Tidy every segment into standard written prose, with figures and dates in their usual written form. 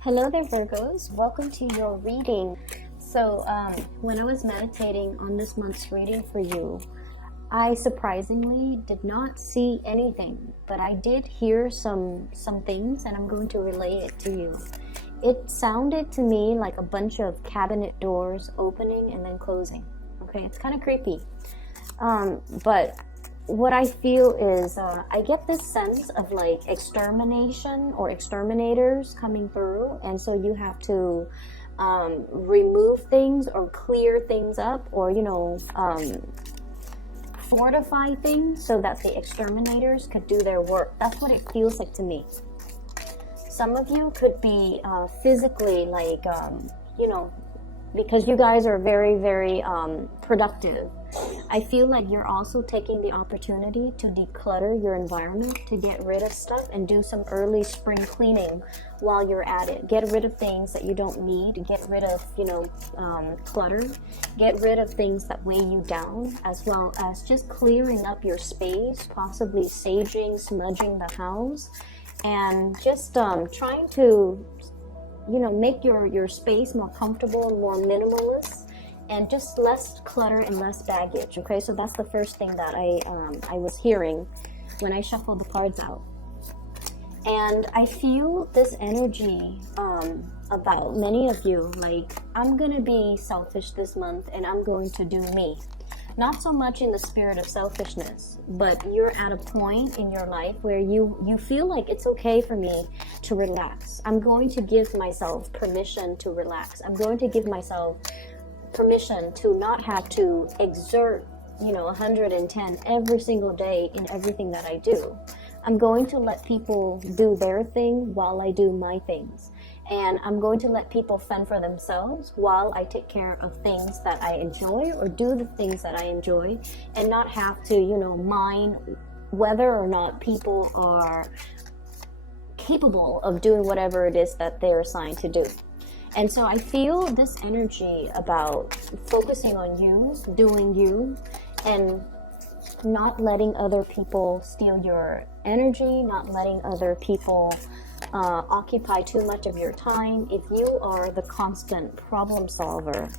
Hello there, Virgos. Welcome to your reading. So, when I was meditating on this month's reading for you, I surprisingly did not see anything, but I did hear some things, and I'm going to relay it to you. It sounded to me like a bunch of cabinet doors opening and then closing. Okay, it's kind of creepy. But what I feel is I get this sense of like extermination or exterminators coming through, and so you have to remove things or clear things up, or fortify things so that the exterminators could do their work. That's what it feels like to me. Some of you could be physically like because you guys are very, very productive. I feel like you're also taking the opportunity to declutter your environment, to get rid of stuff and do some early spring cleaning while you're at it. Get rid of things that you don't need, get rid of, clutter, get rid of things that weigh you down, as well as just clearing up your space, possibly saging, smudging the house, and just trying to make your space more comfortable and more minimalist, and just less clutter and less baggage. Okay, so that's the first thing that I was hearing when I shuffled the cards out. And I feel this energy about many of you, like, I'm gonna be selfish this month and I'm going to do me. Not so much in the spirit of selfishness, but you're at a point in your life where you feel like it's okay for me to relax. I'm going to give myself permission to relax. I'm going to give myself permission to not have to exert 110 every single day in everything that I do. I'm going to let people do their thing while I do my things. And I'm going to let people fend for themselves while I take care of things that I enjoy, or do the things that I enjoy, and not have to, mind whether or not people are capable of doing whatever it is that they're assigned to do. And so I feel this energy about focusing on you, doing you, and not letting other people steal your energy, not letting other people occupy too much of your time. If you are the constant problem solver,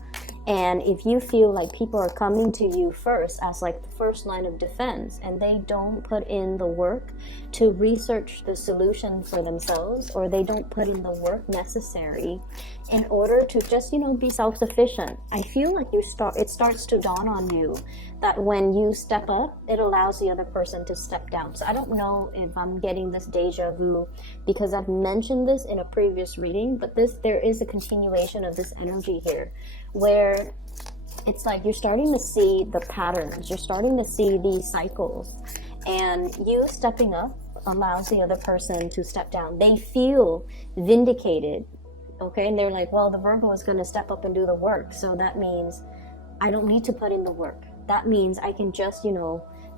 and if you feel like people are coming to you first as like the first line of defense, and they don't put in the work to research the solution for themselves, or they don't put in the work necessary in order to just be self-sufficient, I feel like it starts to dawn on you that when you step up, it allows the other person to step down. So I don't know if I'm getting this deja vu because I've mentioned this in a previous reading, but there is a continuation of this energy here, where it's like you're starting to see the patterns, you're starting to see these cycles, and you stepping up allows the other person to step down. They feel vindicated, okay? And they're like, well, the Virgo is going to step up and do the work, so that means I don't need to put in the work. That means I can just,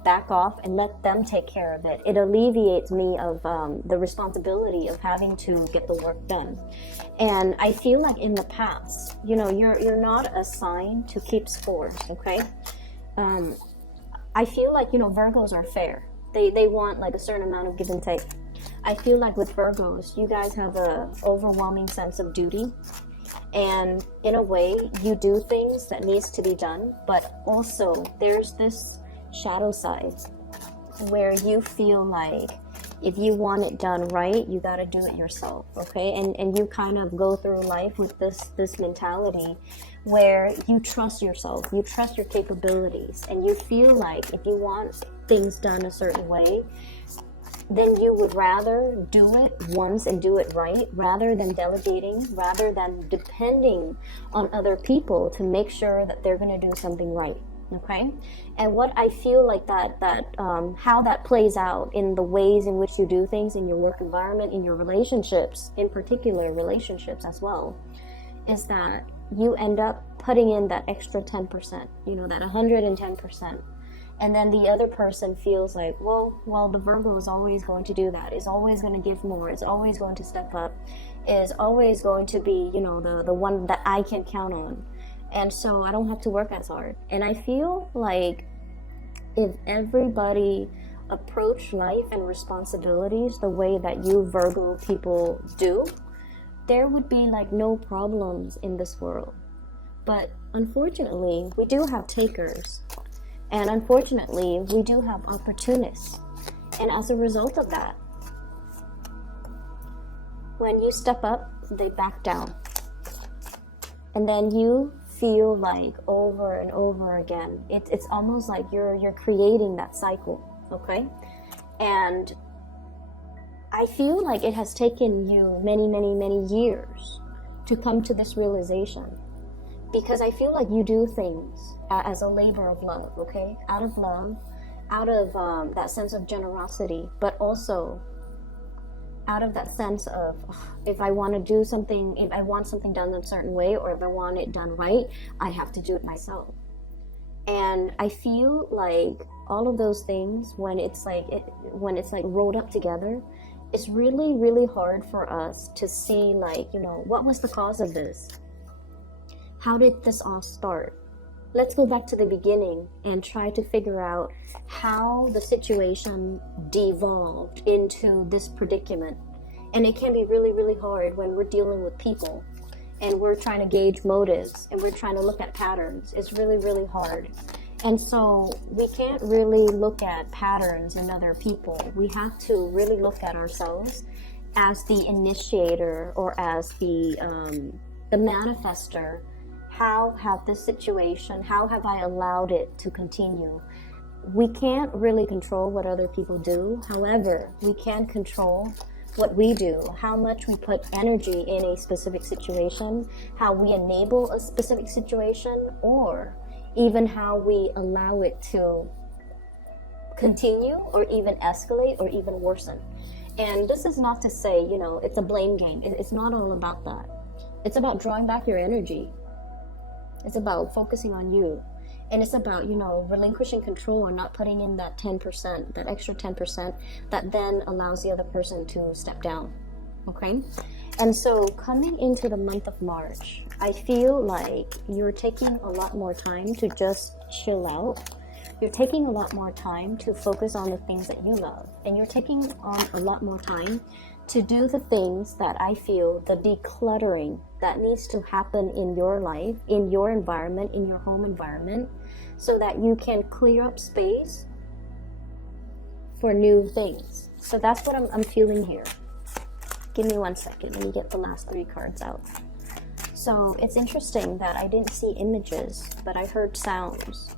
back off and let them take care of it. It alleviates me of the responsibility of having to get the work done. And I feel like in the past, you're not assigned to keep scores, okay? I feel like, Virgos are fair. They want like a certain amount of give and take. I feel like with Virgos, you guys have a overwhelming sense of duty. And in a way, you do things that needs to be done, but also there's this shadow side where you feel like if you want it done right, you got to do it yourself, okay? And you kind of go through life with this mentality where you trust yourself, you trust your capabilities, and you feel like if you want things done a certain way, then you would rather do it once and do it right, rather than delegating, rather than depending on other people to make sure that they're going to do something right, okay? And what I feel like how that plays out in the ways in which you do things in your work environment, in your relationships, in particular relationships as well, is that you end up putting in that extra 10%, that 110%. And then the other person feels like, well, the Virgo is always going to do that, is always going to give more, is always going to step up, is always going to be, the one that I can count on. And so I don't have to work as hard. And I feel like if everybody approached life and responsibilities the way that you Virgo people do, there would be like no problems in this world. But unfortunately, we do have takers. And unfortunately, we do have opportunists. And as a result of that, when you step up, they back down. And then you feel like over and over again, it's almost like you're creating that cycle, okay? And I feel like it has taken you many, many, many years to come to this realization. Because I feel like you do things as a labor of love, okay? Out of love, out of that sense of generosity, but also out of that sense of, if I want to do something, if I want something done a certain way, or if I want it done right, I have to do it myself. And I feel like all of those things, when it's like rolled up together, it's really, really hard for us to see, like, what was the cause of this? How did this all start? Let's go back to the beginning and try to figure out how the situation devolved into this predicament. And it can be really, really hard when we're dealing with people and we're trying to gauge motives and we're trying to look at patterns. It's really, really hard. And so we can't really look at patterns in other people. We have to really look at ourselves as the initiator or as the manifester. How have this situation, how have I allowed it to continue? We can't really control what other people do. However, we can control what we do, how much we put energy in a specific situation, how we enable a specific situation, or even how we allow it to continue or even escalate or even worsen. And this is not to say, it's a blame game. It's not all about that. It's about drawing back your energy. It's about focusing on you. And it's about, relinquishing control and not putting in that 10%, that extra 10% that then allows the other person to step down. Okay? And so coming into the month of March, I feel like you're taking a lot more time to just chill out. You're taking a lot more time to focus on the things that you love. And you're taking on a lot more time to do the things that I feel, the decluttering that needs to happen in your life, in your environment, in your home environment, so that you can clear up space for new things. So that's what I'm feeling here. Give me 1 second. Let me get the last 3 cards out. So it's interesting that I didn't see images, but I heard sounds.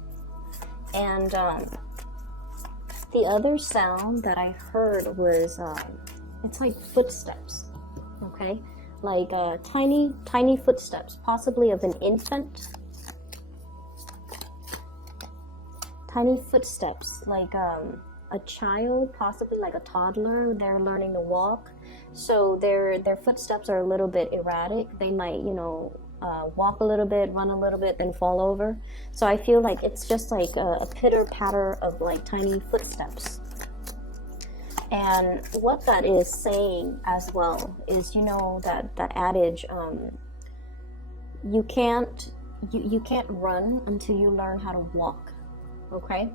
And the other sound that I heard was, it's like footsteps, okay? Like tiny, tiny footsteps, possibly of an infant. Tiny footsteps, like a child, possibly like a toddler. They're learning to walk. So their footsteps are a little bit erratic. They might, walk a little bit, run a little bit, then fall over. So I feel like it's just like a pitter-patter of like tiny footsteps. And what that is saying as well is, that adage, you can't run until you learn how to walk, okay?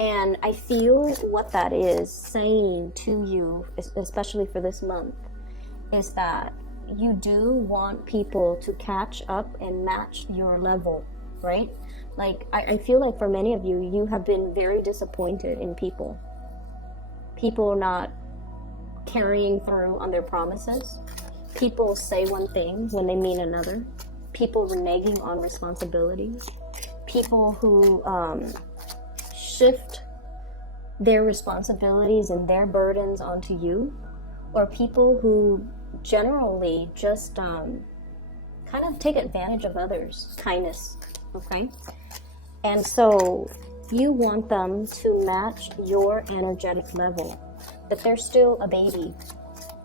And I feel what that is saying to you, especially for this month, is that you do want people to catch up and match your level, right? Like, I feel like for many of you, you have been very disappointed in people. People not carrying through on their promises. People say one thing when they mean another. People reneging on responsibilities. People who shift their responsibilities and their burdens onto you. Or people who generally just kind of take advantage of others. Kindness, okay? And so you want them to match your energetic level, but they're still a baby.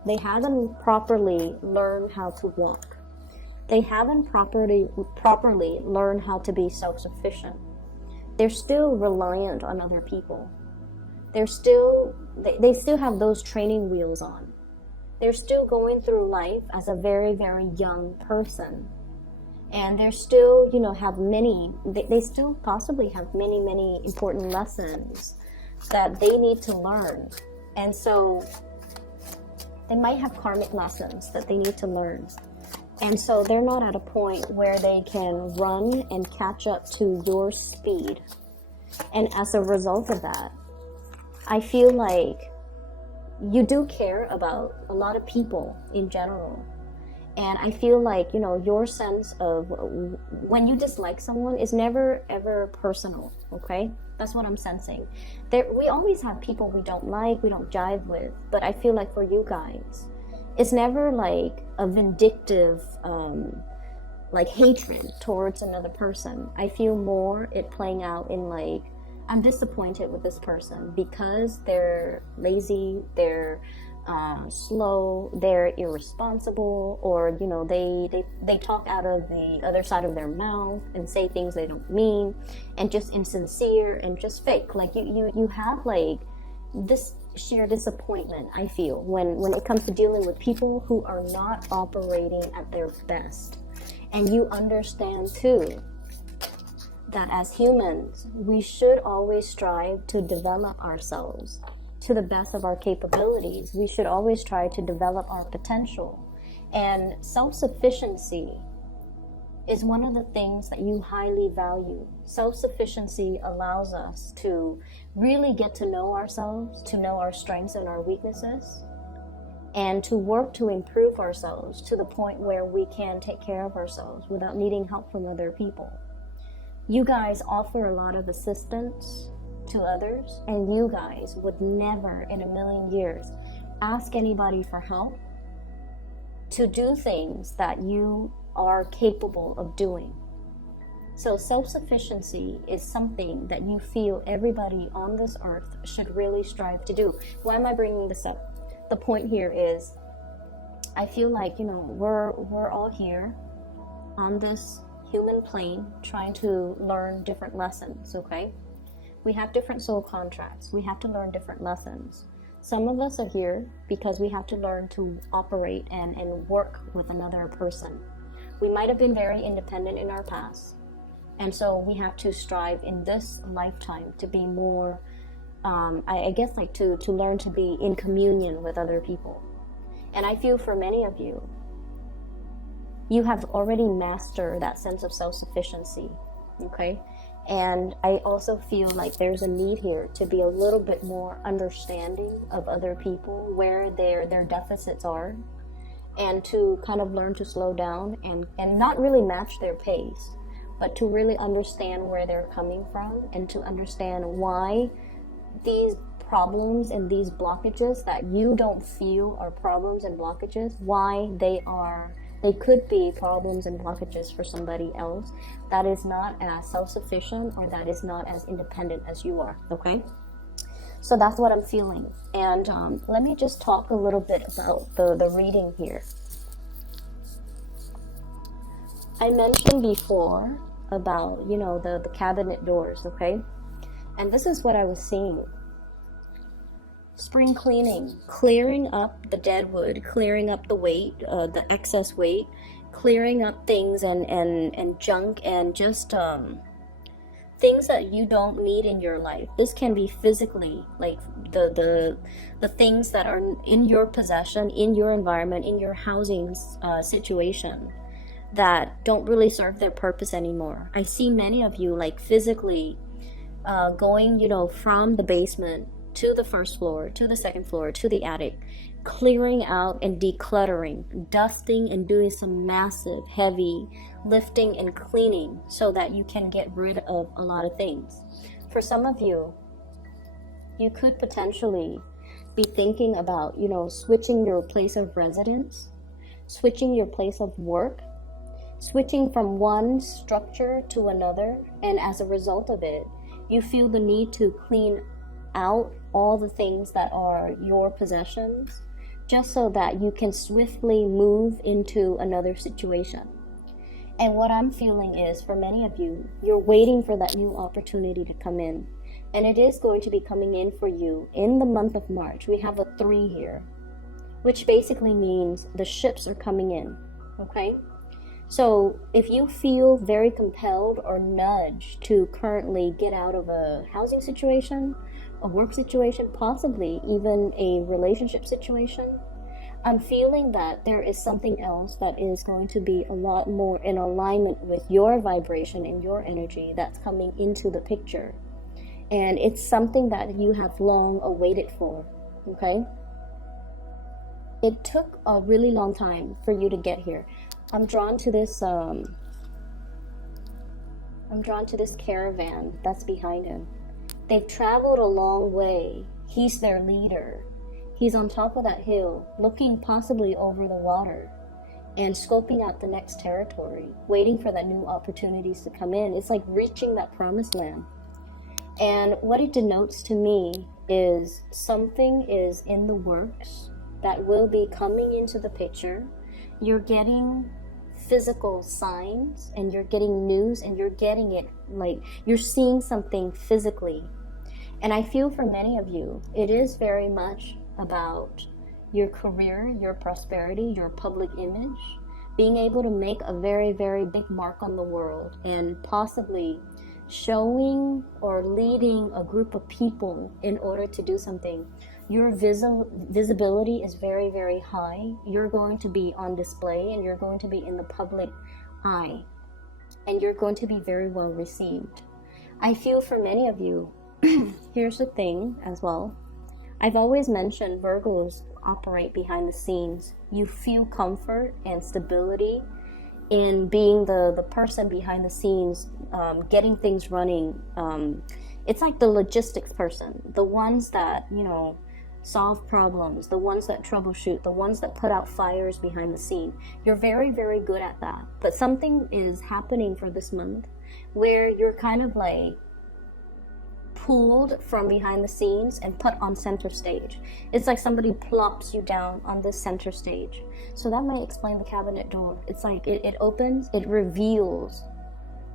They haven't properly learned how to walk. They haven't properly learned how to be self-sufficient. They're still reliant on other people. They still have those training wheels on. They're still going through life as a very, very young person. And they're still, they still possibly have many, many important lessons that they need to learn. And so They might have karmic lessons that they need to learn. And so they're not at a point where they can run and catch up to your speed. And as a result of that, I feel like you do care about a lot of people in general. And I feel like, you know, your sense of when you dislike someone is never ever personal, okay? That's what I'm sensing. We always have people we don't like, we don't jive with, but I feel like for you guys, it's never like a vindictive, like hatred towards another person. I feel more it playing out in like, I'm disappointed with this person because they're lazy, they're slow, they're irresponsible, or you know they talk out of the other side of their mouth and say things they don't mean, and just insincere and just fake. Like you have like this sheer disappointment, I feel, when it comes to dealing with people who are not operating at their best. And you understand too that as humans we should always strive to develop ourselves to the best of our capabilities. We should always try to develop our potential. And self-sufficiency is one of the things that you highly value. Self-sufficiency allows us to really get to know ourselves, to know our strengths and our weaknesses, and to work to improve ourselves to the point where we can take care of ourselves without needing help from other people. You guys offer a lot of assistance to others, and you guys would never in a million years ask anybody for help to do things that you are capable of doing. So self-sufficiency is something that you feel everybody on this earth should really strive to do. Why am I bringing this up? The point here is I feel like, you know, we're all here on this human plane trying to learn different lessons, okay? We have different soul contracts. We have to learn different lessons. Some of us are here because we have to learn to operate and work with another person. We might have been very independent in our past. And so we have to strive in this lifetime to be more, I guess like to learn to be in communion with other people. And I feel for many of you, you have already mastered that sense of self-sufficiency, okay? And I also feel like there's a need here to be a little bit more understanding of other people, where their deficits are, and to kind of learn to slow down and not really match their pace, but to really understand where they're coming from and to understand why these problems and these blockages that you don't feel are problems and blockages, why they could be problems and blockages for somebody else that is not as self-sufficient or that is not as independent as you are, okay? So that's what I'm feeling. And let me just talk a little bit about the reading here. I mentioned before about, you know, the cabinet doors, okay? And this is what I was seeing. Spring cleaning, clearing up the dead wood, clearing up the weight, the excess weight, clearing up things and junk and just things that you don't need in your life. This can be physically, like the things that are in your possession, in your environment, in your housing situation that don't really serve their purpose anymore. I see many of you like physically going, you know, from the basement to the first floor, to the second floor, to the attic, clearing out and decluttering, dusting and doing some massive, heavy lifting and cleaning so that you can get rid of a lot of things. For some of you, you could potentially be thinking about, you know, switching your place of residence, switching your place of work, switching from one structure to another, and as a result of it, you feel the need to clean out all the things that are your possessions just so that you can swiftly move into another situation. And what I'm feeling is, for many of you, you're waiting for that new opportunity to come in, and it is going to be coming in for you in the month of March. We have a 3 here, which basically means the ships are coming in, okay? So if you feel very compelled or nudged to currently get out of a housing situation, a work situation, possibly even a relationship situation, I'm feeling that there is something else that is going to be a lot more in alignment with your vibration and your energy that's coming into the picture. And it's something that you have long awaited for, okay? It took a really long time for you to get here. I'm drawn to this caravan that's behind him. They've traveled a long way. He's their leader. He's on top of that hill, looking possibly over the water and scoping out the next territory, waiting for that new opportunities to come in. It's like reaching that promised land. And what it denotes to me is something is in the works that will be coming into the picture. You're getting physical signs and you're getting news and you're getting it, like you're seeing something physically. And I feel for many of you, it is very much about your career, your prosperity, your public image, being able to make a very, very big mark on the world and possibly showing or leading a group of people in order to do something. Your visibility is very, very high. You're going to be on display and you're going to be in the public eye and you're going to be very well received. I feel for many of you, here's the thing as well. I've always mentioned Virgos operate behind the scenes. You feel comfort and stability in being the person behind the scenes, getting things running. It's like the logistics person, the ones that, you know, solve problems, the ones that troubleshoot, the ones that put out fires behind the scene. You're very, very good at that. But something is happening for this month where you're kind of like pulled from behind the scenes and put on center stage. It's like somebody plops you down on this center stage. So that might explain the cabinet door. It's like it opens, it reveals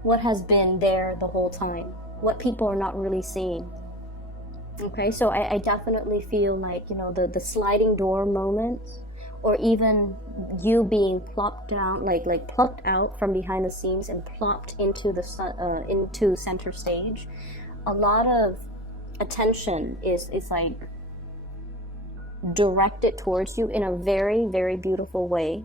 what has been there the whole time, what people are not really seeing. Okay, so I definitely feel like, you know, the sliding door moments, or even you being plopped down, like plucked out from behind the scenes and plopped into into center stage. A lot of attention is like directed towards you in a very, very beautiful way.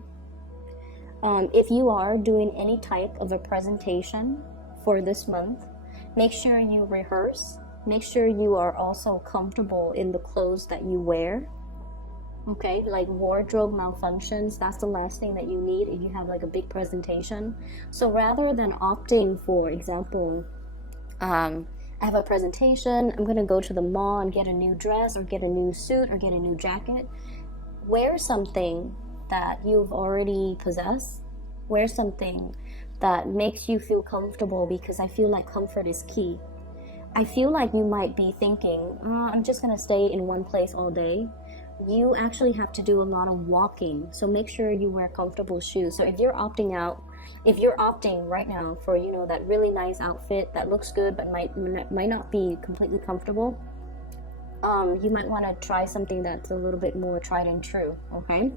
If you are doing any type of a presentation for this month, make sure you rehearse. Make sure you are also comfortable in the clothes that you wear. Okay, like wardrobe malfunctions, that's the last thing that you need if you have like a big presentation. So rather than opting, for example, I have a presentation, I'm gonna go to the mall and get a new dress or get a new suit or get a new jacket. Wear something that you've already possessed. Wear something that makes you feel comfortable, because I feel like comfort is key. I feel like you might be thinking, I'm just gonna stay in one place all day. You actually have to do a lot of walking, so make sure you wear comfortable shoes. So if you're opting right now for, you know, that really nice outfit that looks good but might not be completely comfortable, you might want to try something that's a little bit more tried and true. Okay,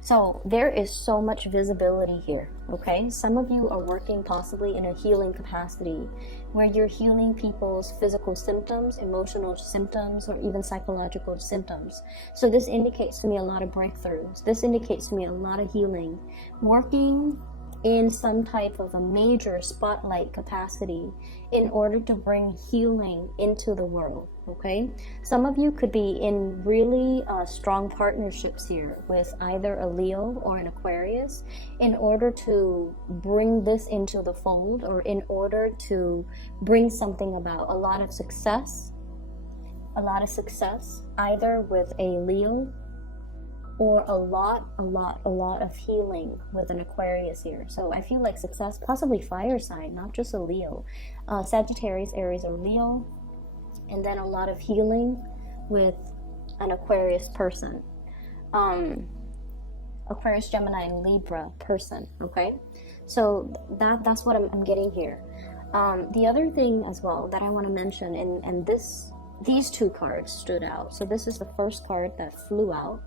so there is so much visibility here. Okay, some of you are working possibly in a healing capacity where you're healing people's physical symptoms, emotional symptoms, or even psychological symptoms. So this indicates to me a lot of breakthroughs. This indicates to me a lot of healing. Working in some type of a major spotlight capacity in order to bring healing into the world. Okay, some of you could be in really strong partnerships here with either a Leo or an Aquarius in order to bring this into the fold, or in order to bring something about. A lot of success either with a Leo, or a lot of healing with an Aquarius here. So I feel like success, possibly fire sign, not just a Leo. Sagittarius, Aries, or Leo. And then a lot of healing with an Aquarius person. Aquarius, Gemini, and Libra person, okay? So that's what I'm getting here. The other thing as well that I want to mention, and these two cards stood out. So this is the first card that flew out,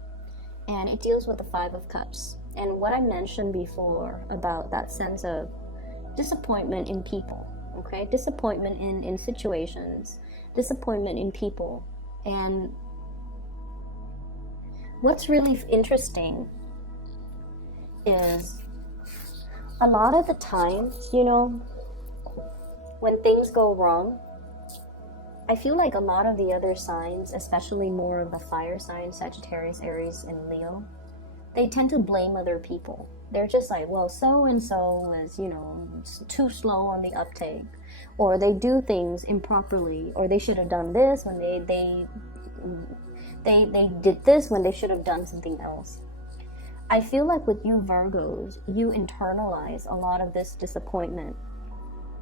and it deals with the Five of Cups. And what I mentioned before about that sense of disappointment in people, okay? Disappointment in situations, disappointment in people. And what's really interesting is a lot of the time, you know, when things go wrong, I feel like a lot of the other signs, especially more of the fire signs, Sagittarius, Aries, and Leo, they tend to blame other people. They're just like, well, so-and-so was, you know, too slow on the uptake, or they do things improperly, or they should have done this when they did this when they should have done something else. I feel like with you Virgos, you internalize a lot of this disappointment.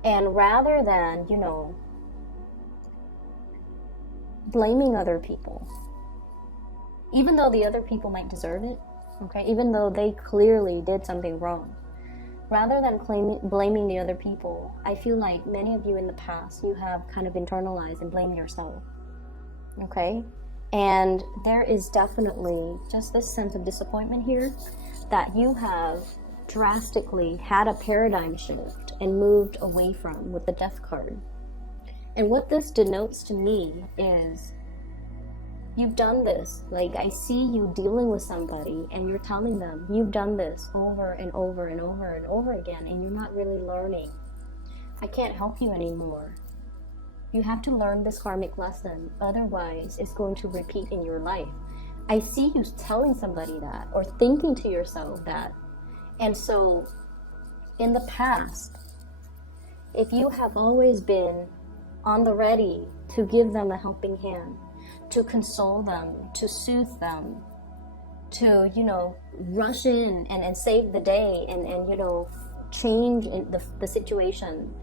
And rather than, you know, blaming other people, even though the other people might deserve it, okay, even though they clearly did something wrong, rather than blaming the other people, I feel like many of you in the past, you have kind of internalized and blamed yourself, okay? And there is definitely just this sense of disappointment here that you have drastically had a paradigm shift and moved away from with the Death card. And what this denotes to me is you've done this. Like, I see you dealing with somebody and you're telling them you've done this over and over and over and over again, and you're not really learning. I can't help you anymore. You have to learn this karmic lesson, otherwise it's going to repeat in your life. I see you telling somebody that, or thinking to yourself that. And so in the past, if you have always been on the ready to give them a helping hand, to console them, to soothe them, to, you know, rush in and save the day and you know, change in the situation,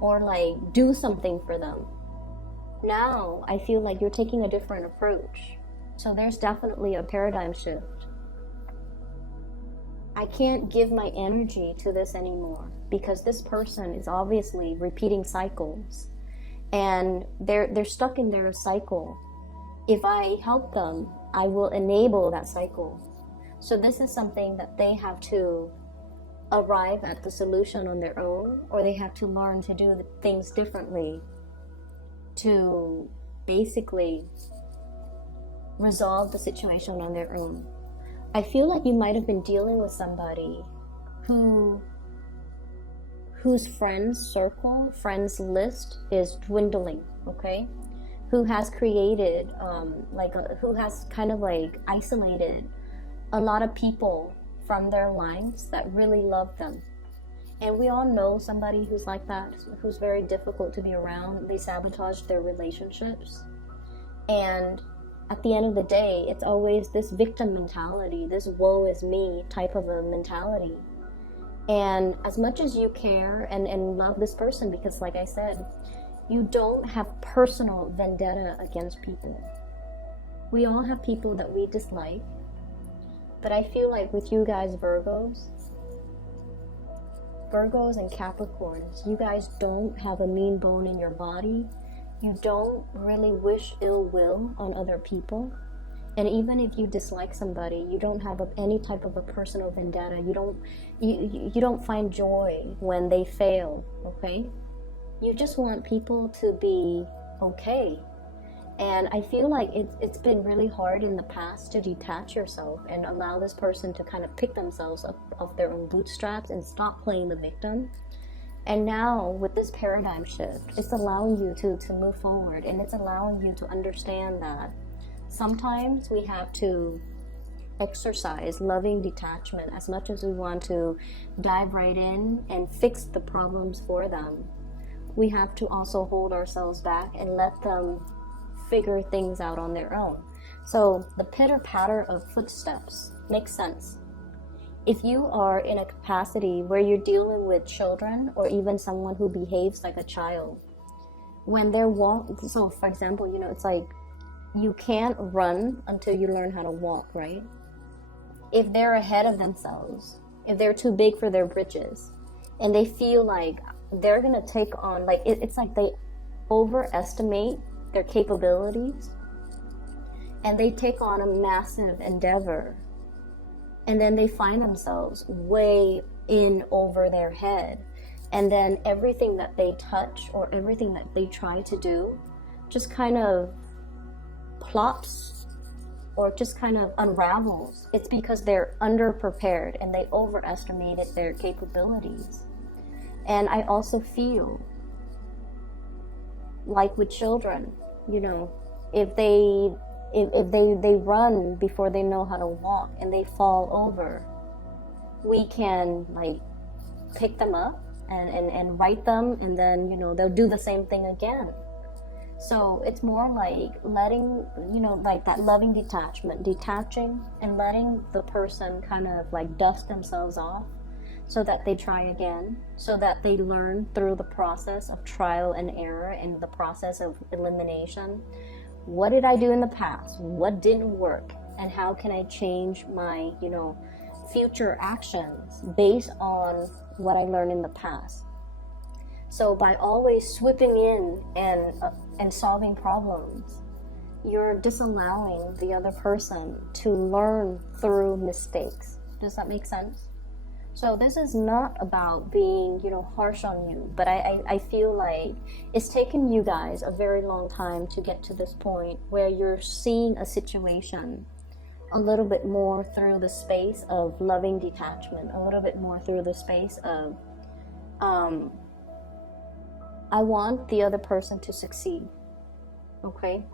or like do something for them. Now I feel like you're taking a different approach. So there's definitely a paradigm shift. I can't give my energy to this anymore because this person is obviously repeating cycles, and they're stuck in their cycle. If I help them, I will enable that cycle. So this is something that they have to arrive at the solution on their own, or they have to learn to do things differently to basically resolve the situation on their own. I feel like you might have been dealing with somebody whose friends circle, friends list is dwindling, okay? Who has created, who has kind of like isolated a lot of people from their lives that really love them. And we all know somebody who's like that, who's very difficult to be around. They sabotage their relationships. And at the end of the day, it's always this victim mentality, this woe is me type of a mentality. And as much as you care and love this person, because like I said, you don't have personal vendetta against people. We all have people that we dislike. But I feel like with you guys Virgos and Capricorns, you guys don't have a mean bone in your body. You don't really wish ill will on other people. And even if you dislike somebody, you don't have any type of a personal vendetta. You don't find joy when they fail, okay? You just want people to be okay. And I feel like it's been really hard in the past to detach yourself and allow this person to kind of pick themselves up off their own bootstraps and stop playing the victim. And now with this paradigm shift, it's allowing you to move forward, and it's allowing you to understand that sometimes we have to exercise loving detachment. As much as we want to dive right in and fix the problems for them, we have to also hold ourselves back and let them figure things out on their own. So the pitter-patter of footsteps makes sense. If you are in a capacity where you're dealing with children or even someone who behaves like a child, when they're so for example, you know, it's like you can't run until you learn how to walk, right? If they're ahead of themselves, if they're too big for their britches, and they feel like they're gonna take on, like it's like they overestimate their capabilities and they take on a massive endeavor, and then they find themselves way in over their head, and then everything that they touch or everything that they try to do just kind of plops or just kind of unravels, it's because they're underprepared and they overestimated their capabilities. And I also feel like with children, you know, if they run before they know how to walk and they fall over, we can like pick them up and right them, and then, you know, they'll do the same thing again. So it's more like letting, you know, like that loving detachment, detaching and letting the person kind of like dust themselves off so that they try again, so that they learn through the process of trial and error and the process of elimination. What did I do in the past? What didn't work? And how can I change my, you know, future actions based on what I learned in the past? So by always swooping in and solving problems, you're disallowing the other person to learn through mistakes. Does that make sense? So this is not about being, you know, harsh on you, but I feel like it's taken you guys a very long time to get to this point where you're seeing a situation a little bit more through the space of loving detachment, a little bit more through the space of I want the other person to succeed, okay?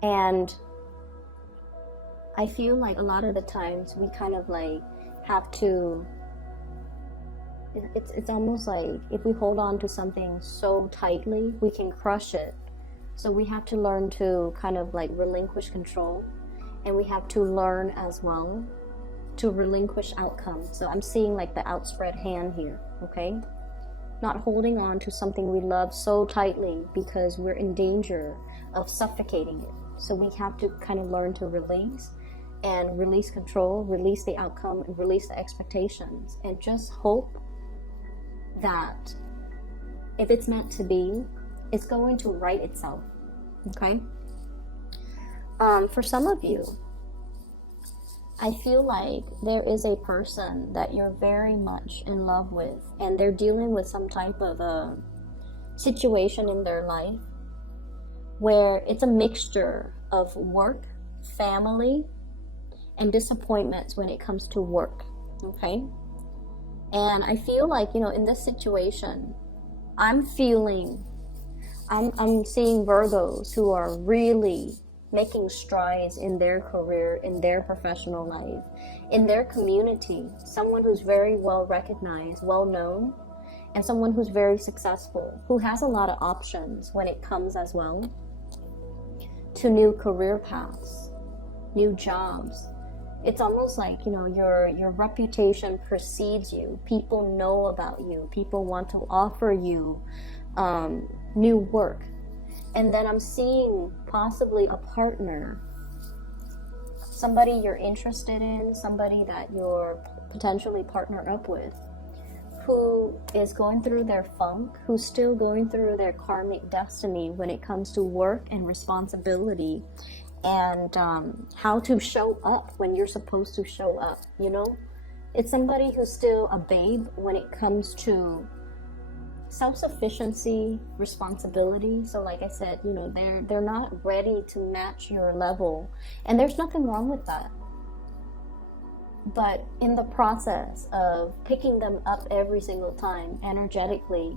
And I feel like a lot of the times we kind of like have to, it's almost like if we hold on to something so tightly, we can crush it. So we have to learn to kind of like relinquish control, and we have to learn as well to relinquish outcomes. So I'm seeing like the outspread hand here, okay? Not holding on to something we love so tightly because we're in danger of suffocating it. So we have to kind of learn to release and release control, release the outcome, and release the expectations, and just hope that if it's meant to be, it's going to right itself, okay? For some of you, I feel like there is a person that you're very much in love with, and they're dealing with some type of a situation in their life where it's a mixture of work, family, and disappointments when it comes to work, okay? And I feel like, you know, in this situation, I'm seeing Virgos who are really making strides in their career, in their professional life, in their community. Someone who's very well recognized, well known, and someone who's very successful, who has a lot of options when it comes as well to new career paths, new jobs. It's almost like, you know, your reputation precedes you. People know about you. People want to offer you new work. And then I'm seeing possibly a partner, somebody you're interested in, somebody that you're potentially partner up with, who is going through their funk, who's still going through their karmic destiny when it comes to work and responsibility, and how to show up when you're supposed to show up, you know? It's somebody who's still a babe when it comes to self-sufficiency, responsibility. So like I said, you know, they're not ready to match your level, and there's nothing wrong with that. But in the process of picking them up every single time energetically,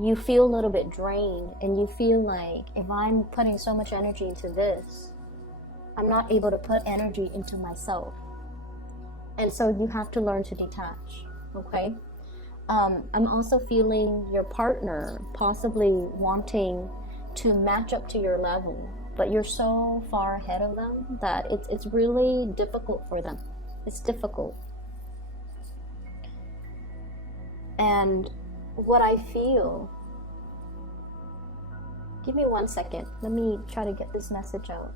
you feel a little bit drained, and you feel like, if I'm putting so much energy into this, I'm not able to put energy into myself. And so you have to learn to detach, okay? I'm also feeling your partner possibly wanting to match up to your level, but you're so far ahead of them that it's really difficult for them. It's difficult. And what I feel, give me 1 second. Let me try to get this message out.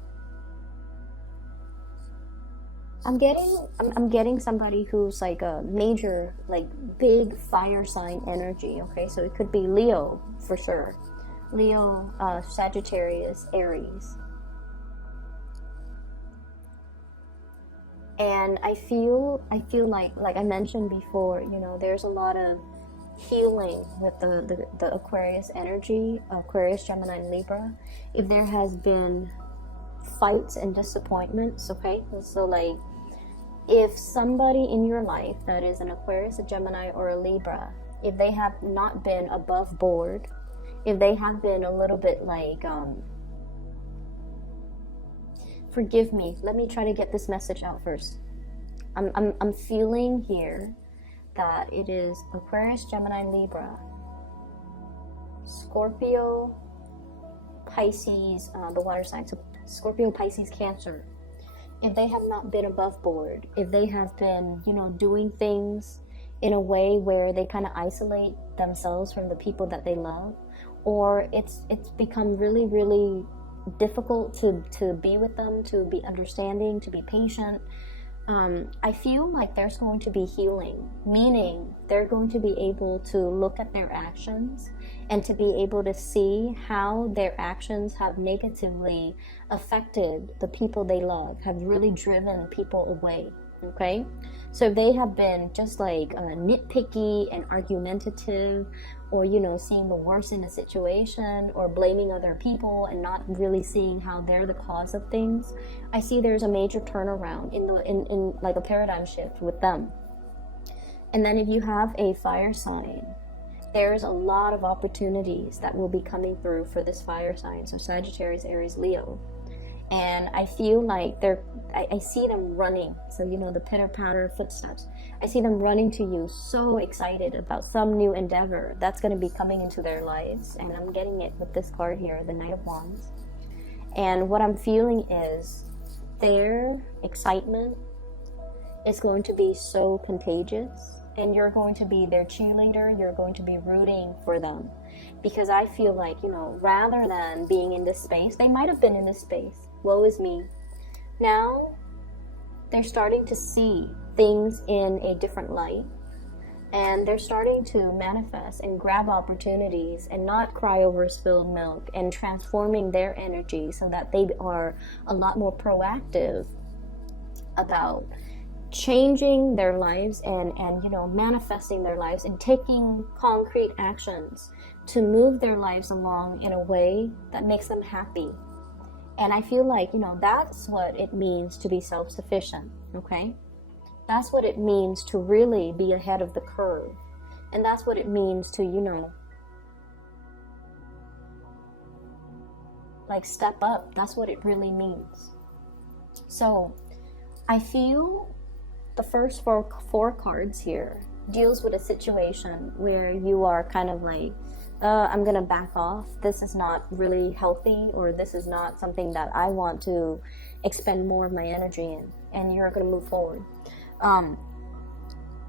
I'm getting somebody who's like a major, like big fire sign energy, okay? So it could be Leo for sure. Leo, Sagittarius, Aries. And I feel like I mentioned before, you know, there's a lot of healing with the Aquarius energy, Aquarius, Gemini, and Libra. If there has been fights and disappointments, okay? So like, if somebody in your life that is an Aquarius, a Gemini, or a Libra, if they have not been above board, if they have been a little bit like, forgive me, let me try to get this message out first. I'm feeling here that it is Aquarius, Gemini, Libra, Scorpio, Pisces, the water sign, so Scorpio, Pisces, Cancer. If they have not been above board, if they have been, you know, doing things in a way where they kind of isolate themselves from the people that they love, or it's become really, really difficult to be with them, to be understanding, to be patient, I feel like there's going to be healing, meaning they're going to be able to look at their actions and to be able to see how their actions have negatively affected the people they love, have really driven people away, okay? So if they have been just like nitpicky and argumentative, or, you know, seeing the worst in a situation, or blaming other people and not really seeing how they're the cause of things, I see there's a major turnaround in like a paradigm shift with them. And then if you have a fire sign, there's a lot of opportunities that will be coming through for this fire sign, so Sagittarius, Aries, Leo. And I feel like I see them running, so, you know, the pitter-patter footsteps. I see them running to you, so excited about some new endeavor that's going to be coming into their lives. And I'm getting it with this card here, the Knight of Wands. And what I'm feeling is their excitement is going to be so contagious. And you're going to be their cheerleader, you're going to be rooting for them. Because I feel like, you know, rather than being in this space, they might have been in this space. Woe is me. Now, they're starting to see things in a different light. And they're starting to manifest and grab opportunities and not cry over spilled milk, and transforming their energy so that they are a lot more proactive about changing their lives and you know, manifesting their lives and taking concrete actions to move their lives along in a way that makes them happy. And I feel like, you know, that's what it means to be self-sufficient, okay? That's what it means to really be ahead of the curve. And that's what it means to, you know, like step up. That's what it really means. So I feel the first four cards here deals with a situation where you are kind of like, I'm gonna back off. This is not really healthy, or this is not something that I want to expend more of my energy in, and you're gonna move forward.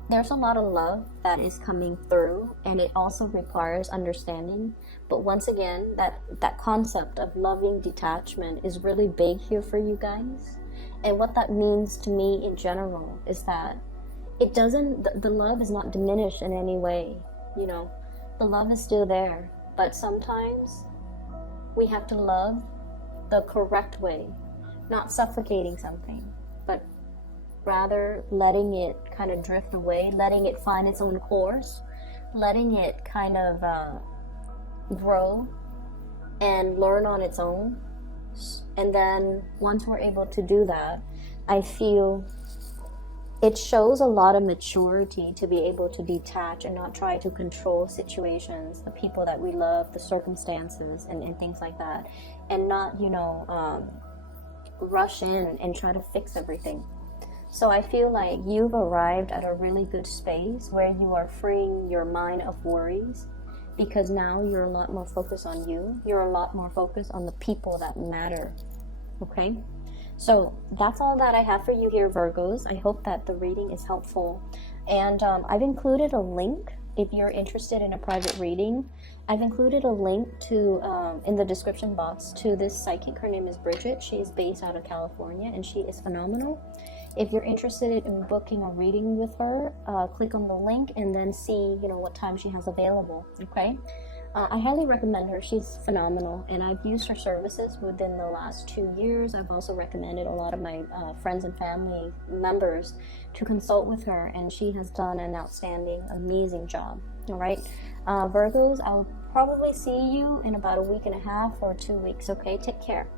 There's a lot of love that is coming through, and it also requires understanding. But once again, that concept of loving detachment is really big here for you guys. And what that means to me in general is that it doesn't, the love is not diminished in any way, you know. The love is still there, but sometimes we have to love the correct way, not suffocating something, but rather letting it kind of drift away, letting it find its own course, letting it kind of grow and learn on its own. And then once we're able to do that, I feel it shows a lot of maturity to be able to detach and not try to control situations, the people that we love, the circumstances, and things like that, and not, you know, rush in and try to fix everything. So I feel like you've arrived at a really good space where you are freeing your mind of worries, because now you're a lot more focused on you. You're a lot more focused on the people that matter, okay? So that's all that I have for you here, Virgos. I hope that the reading is helpful. And I've included a link if you're interested in a private reading. I've included a link to in the description box to this psychic. Her name is Bridget. She is based out of California, and she is phenomenal. If you're interested in booking a reading with her, click on the link and then see, you know, what time she has available, okay? I highly recommend her. She's phenomenal, and I've used her services within the last 2 years. I've also recommended a lot of my friends and family members to consult with her, and she has done an outstanding, amazing job. All right, Virgos, I'll probably see you in about a week and a half or 2 weeks, okay? Take care.